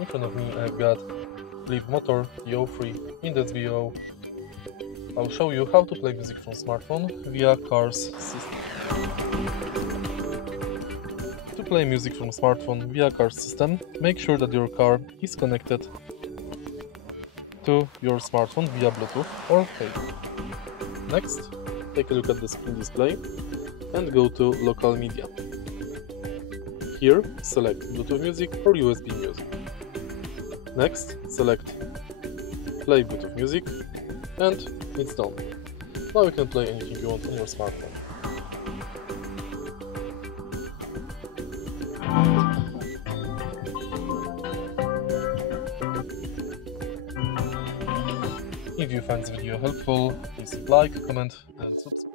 In front of me I've got Leapmotor T03. In this video I'll show you how to play music from smartphone via car's system. To play music from smartphone via car system, make sure that your car is connected to your smartphone via Bluetooth or cable. Next, take a look at the screen display and go to local media. Here, select Bluetooth music or USB music. Next, select play Bluetooth music and it's done. Now you can play anything you want on your smartphone. If you find this video helpful, please like, comment and subscribe.